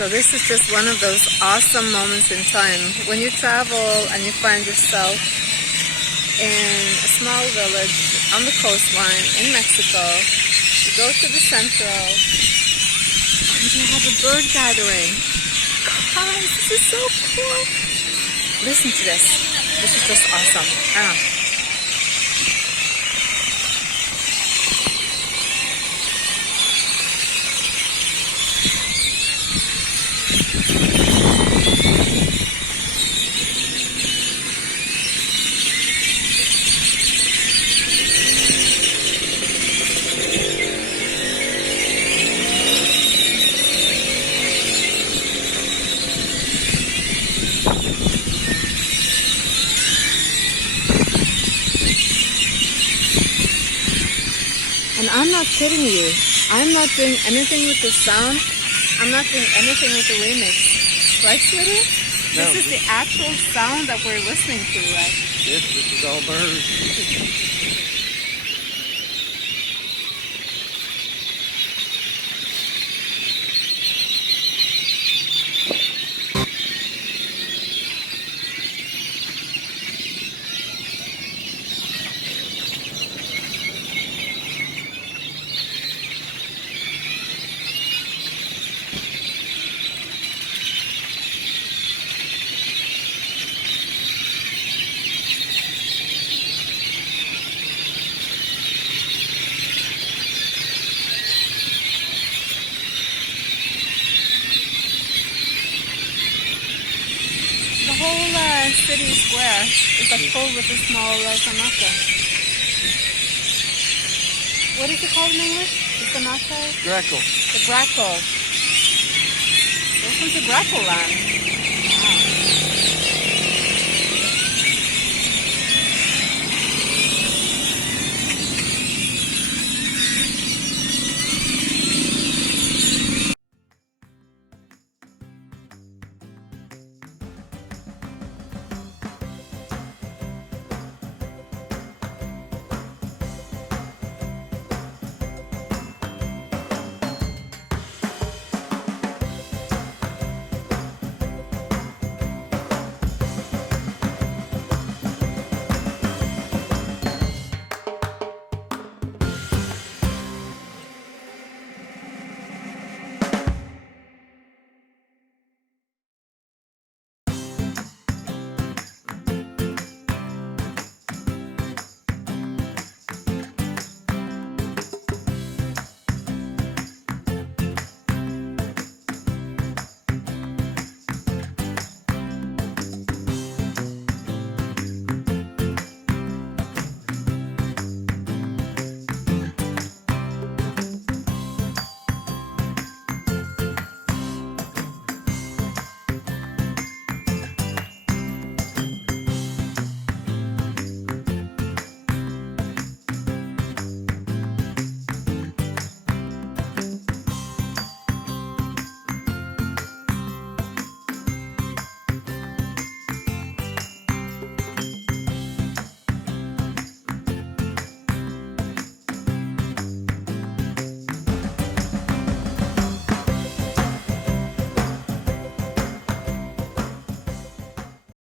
So this is just one of those awesome moments in time when you travel and you find yourself in a small village on the coastline in Mexico. You go to the central and you have a bird gathering. Guys, this is so cool. Listen to this. This is just awesome. Hang on. And I'm not kidding you. I'm not doing anything with the sound. I'm not doing anything with the remix. Right, sweetie? No. This is the actual sound that we're listening to, right? Yes, this is all birds. The whole city square is like full with a small sonata. What is it called in English? The sonata? Grackle. The Grackles. Welcome to Grackle land. Wow.